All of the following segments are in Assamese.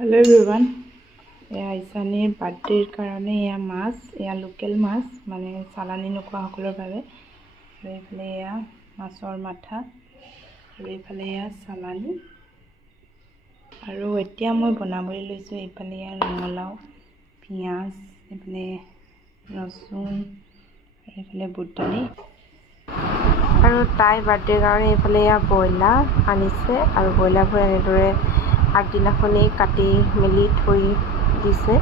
Hello everyone. ইছানীৰ বাৰ্থডেৰ কাৰণে এয়া মাছ, এয়া লোকেল মাছ মানে চালানী নোখোৱা সকলৰ বাবে। আৰু এইফালে এয়া মাছৰ মাথা আৰু এইফালে এয়া চালানী। আৰু এতিয়া মই বনাবলৈ লৈছোঁ এইফালে এয়া ৰঙালাও, পিঁয়াজ, এইফালে ৰচুন আৰু এইফালে বুট দালি। আৰু তাইৰ বাৰ্থডেৰ কাৰণে এইফালে এয়া ব্ৰইলাৰ আনিছে আৰু ব্ৰইলাৰবোৰ এনেদৰে আগদিনাখনেই কাটি মেলি থৈ দিছে।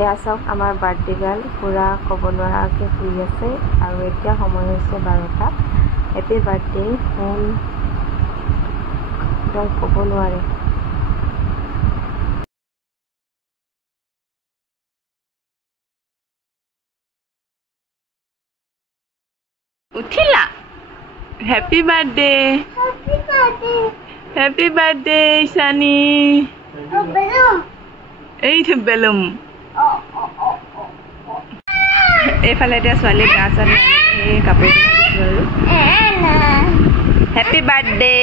এয়া চাওক আমাৰ বাৰ্থডে গাৰ্ল পূৰা ক'ব নোৱাৰাকৈ শুই আছে আৰু এতিয়া সময় হৈছে 12টা। হেপী বাৰ্থডে শুন, একদম ক'ব নোৱাৰে। উঠিলা? Happy birthday, happy birthday Ishani. এইটো বেলুম। এইফালে এতিয়া ছোৱালী গা চা ধুই কাপোৰ পিন্ধিছোঁ আৰু হেপী বাৰ্থডে।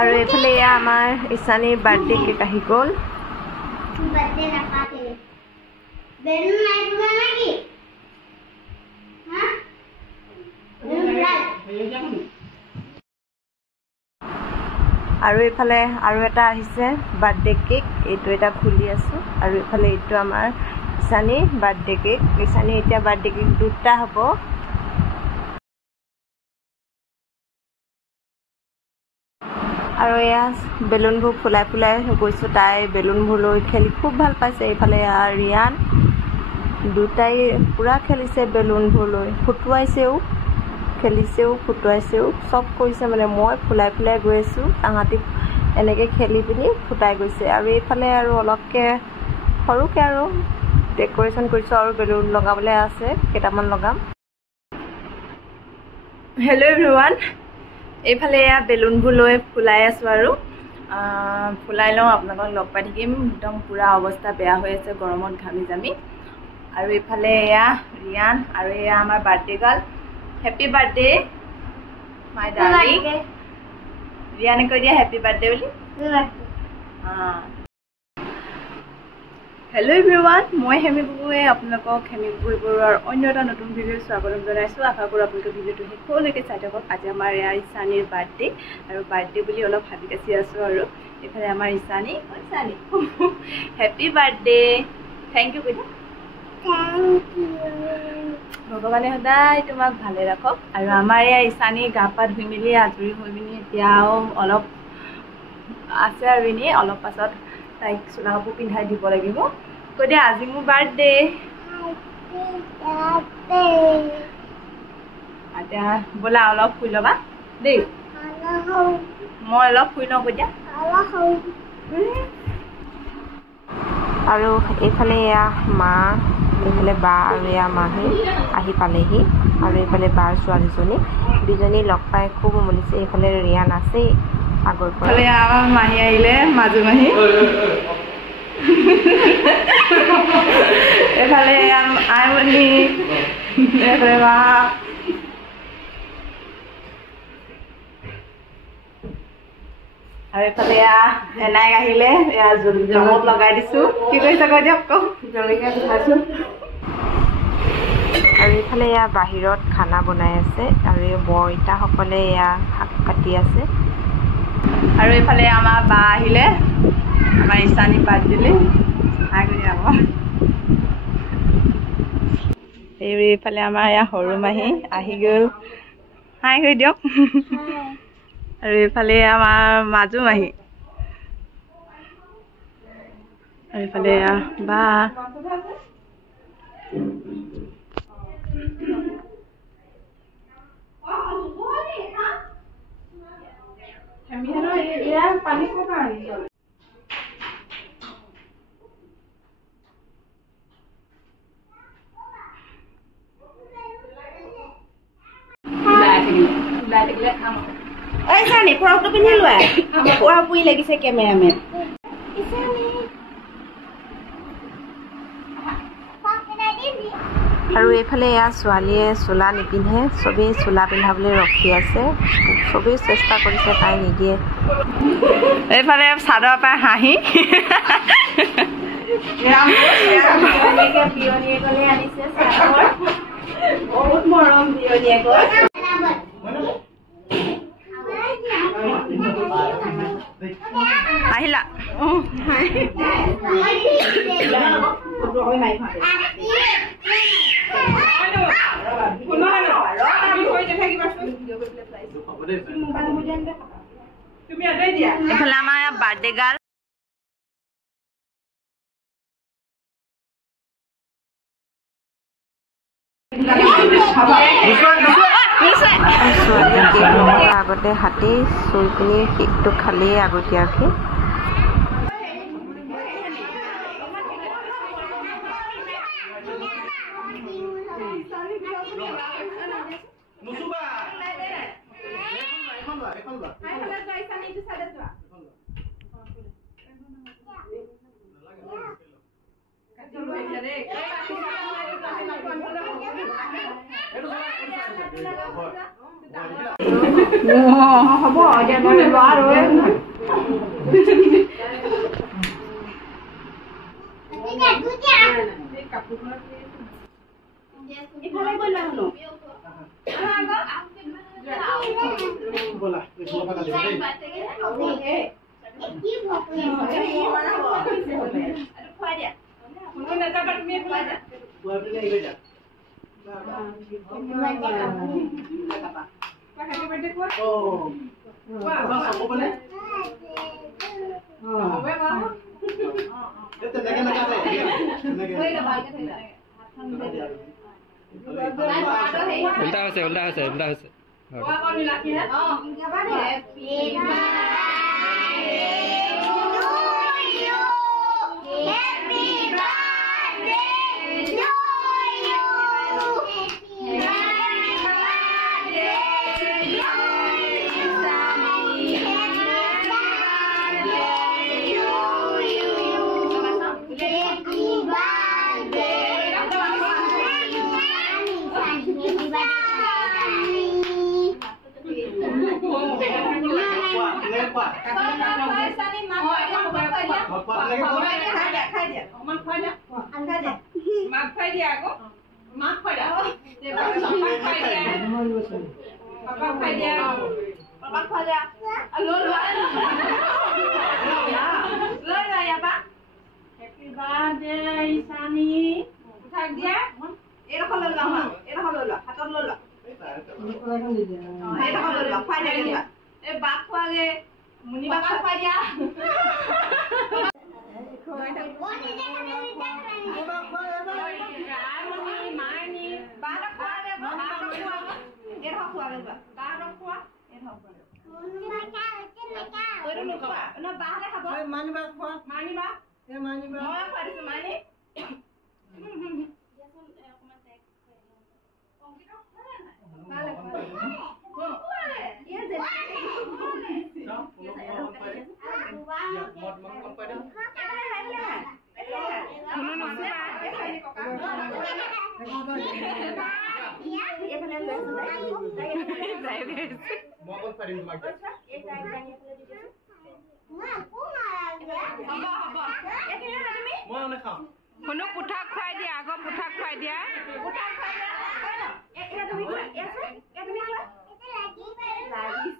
আৰু এইফালে এয়া আমাৰ ইছানীৰ বাৰ্থডে কেক আহি গ'ল। আৰু এইফালে আৰু এটা আহিছে বাৰ্থডে কেক, এইটো এটা খুলি আছোঁ। আৰু এইফালে এইটো আমাৰ ইছানীৰ বাৰ্থডে কেক। ইছানীৰ এতিয়া বাৰ্থডে কেক 2টা হ'ব। আৰু এয়া বেলুনবোৰ ফুলাই ফুলাই গৈছোঁ, তাই বেলুনবোৰ লৈ খেলি খুব ভাল পাইছে। এইফালে ৰিয়ান দুটাই পূৰা খেলিছে বেলুনবোৰ লৈ, ফুটুৱাইছেও, খেলিছেও, ফুটুৱাইছেও, চব কৰিছে। মানে মই ফুলাই ফুলাই গৈ আছোঁ, তাহাঁতি এনেকৈ খেলি পিনি ফুটাই গৈছে। আৰু এইফালে আৰু অলপকৈ সৰুকৈ আৰু ডেক'ৰেশ্যন কৰিছোঁ আৰু বেলুন লগাবলৈ আছে, কেইটামান লগাম। হেল্ল' এভৰিৱান, এইফালে এয়া বেলুনবোৰ লৈ ফুলাই আছোঁ আৰু ফুলাই লওঁ, আপোনালোকক লগ পাই থাকিম। একদম পূৰা অৱস্থা বেয়া হৈ আছে গৰমত ঘামি জামি। আৰু এইফালে এয়া ৰিয়ান আৰু এয়া আমাৰ বাৰ্থডে গাৰ্ল। হেপী বাৰ্থডে মাই ডাৰ্লিং। ৰিয়ানে কৈ দিয়া হেপী বাৰ্থডে বুলি। হেল্ল' এভৰিৱান, মই হেমি গগৈয়ে আপোনালোকক হেমি গগৈ বৰুৱাৰ অন্য এটা নতুন ভিডিঅ'ত স্বাগতম জনাইছোঁ। আশা কৰোঁ আপোনালোকে ভিডিঅ'টো শেষলৈকে চাই থাকক। আজি আমাৰ এয়া ইছানীৰ বাৰ্থডে আৰু বাৰ্থডে বুলি অলপ ভাবি কাচি আছোঁ। আৰু এইফালে আমাৰ Isani, happy birthday, thank U কৈ দিয়া। ভগৱানে সদায় তোমাক ভালে ৰাখক। আৰু আমাৰ এয়া ইছানী গা পা ধুই মেলি আজৰি হৈ পিনি এতিয়াও অলপ আছে আৰু এনেই অলপ পাছত তাইক চোলা কাপোৰ পিন্ধাই দিব লাগিব। কৈ দিয়া আজি মোৰ বাৰ্থডে। এতিয়া ব'লা অলপ শুই ল'বা দেই, মই অলপ শুই লওঁ। কৈ দিয়া। আৰু এইফালে এয়া মা, এইফালে বা আৰু এয়া মাহী আহি পালেহি। আৰু এইফালে বাৰ ছোৱালীজনী দুজনী লগ পাই খুব উমলিছে। এইফালে ৰিয়ান আছেই আগৰ পৰা। মাহী আহিলে, মাজু মাহী। এইফালে আইমণি, এইফালে মা। আৰু এইফালে এনাইক আহিলে, এয়া জলকীয়া লগাই দিছোঁ। কি কৰিছা কৈ দিয়ক, আকৌ জলকীয়া খাইছোঁ। আৰু এইফালে এয়া বাহিৰত খানা বনাই আছে আৰু এই বৰইতাসকলে এয়া শাক কাটি আছে। আৰু এইফালে আমাৰ বা আহিলে, আমাৰ ইছানী বাৰ্থডেলৈ। হাই কৰি আকৌ এইফালে আমাৰ এয়া সৰু মাহী আহি গ'ল, হাই কৰি দিয়ক। আৰু এইফালে আমাৰ মাজু মাহী, আৰু এইফালে বা। এই জানি ফ্ৰকটো পিন্ধি লোৱা পুৰা পুৰি লাগিছে কেমেৰামেন আৰু এইফালে এয়া ছোৱালীয়ে চোলা নিপিন্ধে চবেই চোলা পিন্ধাবলৈ ৰখি আছে চবেই চেষ্টা কৰিছে তাই নিদিয়ে এইফালে চাদৰ পৰা হাঁহি বহুত মৰম আহিলা এইফালে আমাৰ বাৰ্থডে গাৰ্ল ছোৱালী কেক নমতাৰ আগতে হাতেই চুই পিনি কেকটো খালেই আগতীয়াকৈ হ'ব এতিয়া মই লোৱা আৰু ইফালে গৈ লোৱা শুনো বলা খুৱাই দিয়া শুনো নাযাবা তুমি খুৱাই দিয়া Happy birthday kuat. Oh. Wah, apa boleh? Oh. Itu nak nak apa? Boleh dah balik ke sana. उल्टा हो से Wah, kau ni laki kan? Oh, apa ni? Happy birthday, Sunny. Uthak dia. Era kalau lama. Era kalau lama. Haton lola. Era kalau lama. File dia. Bak wage. Muni bak dia. শুনো পুঠা খুৱাই দিয়া আকৌ পুঠা খুৱাই দিয়া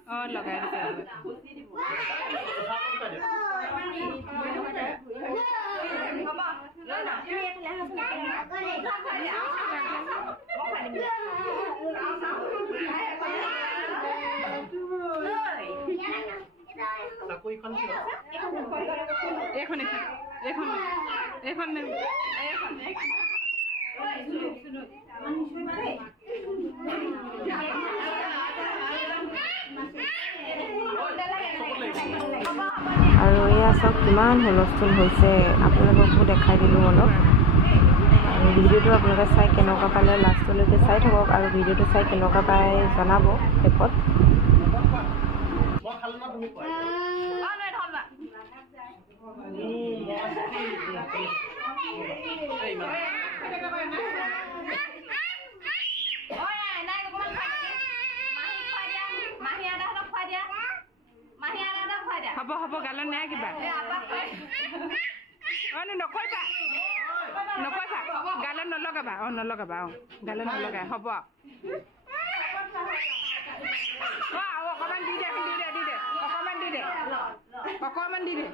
অ লগাই আৰু এয়া চব কিমান হুলস্থুল হৈছে আপোনালোককো দেখাই দিলোঁ অলপ আৰু ভিডিঅ'টো আপোনালোকে চাই কেনেকুৱা পালে লাষ্টলৈকে চাই থাকক আৰু ভিডিঅ'টো চাই কেনেকুৱা পাই জনাব এপত হ'ব হ'ব গালত নাই কিবা নকৰিবা গালত নলগাবা নলগাবা গালত নলগাই হ'ব অকণমান দি দে অকণমান দি দে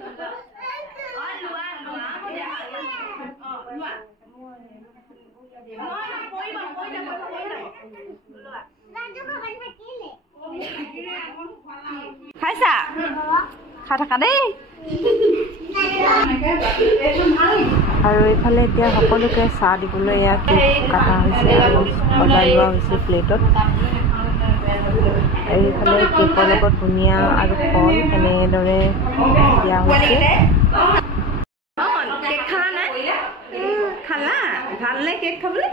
খাইছা খাই থাকা দেই আৰু এইফালে এতিয়া সকলোকে চাহ দিবলৈ এয়া কেক কটা হৈছে আৰু সজাই লোৱা হৈছে প্লেটত এইফালে কেকৰ লগত ধুনীয়া আৰু ফল এনেদৰে দিয়া হৈছে কেক খালা নাই খালা ভালনে কেক খাবলৈ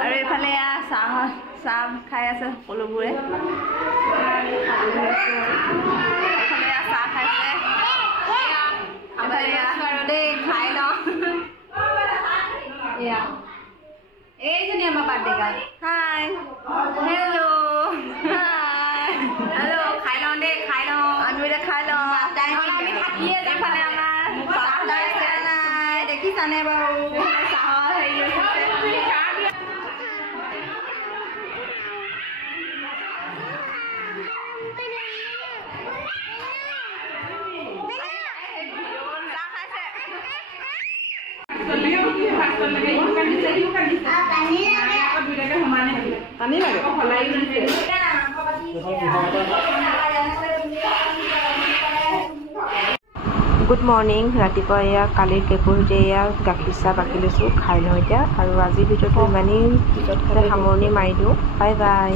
আৰু এইফালে চাহ খাই আছে সকলোবোৰে চাহ খাইছে দেই খাই লওঁ এইজনী আমাৰ birthday girl hi hello' hello' খাই লওঁ দেই খাই লওঁ আমি এতিয়া খাই লওঁ এইফালে আমাৰ নাই দেখিছানে বাৰু চাহৰ হেৰি গুড মৰ্ণিং ৰাতিপুৱা এয়া কালিৰ কেকৰ সৈতে এয়া গাখীৰ চাহ বাকি লৈছোঁ খাই লওঁ এতিয়া আৰু আজিৰ ভিডিঅ'টো ইমানেই সামৰণি মাৰি দিওঁ বাই বাই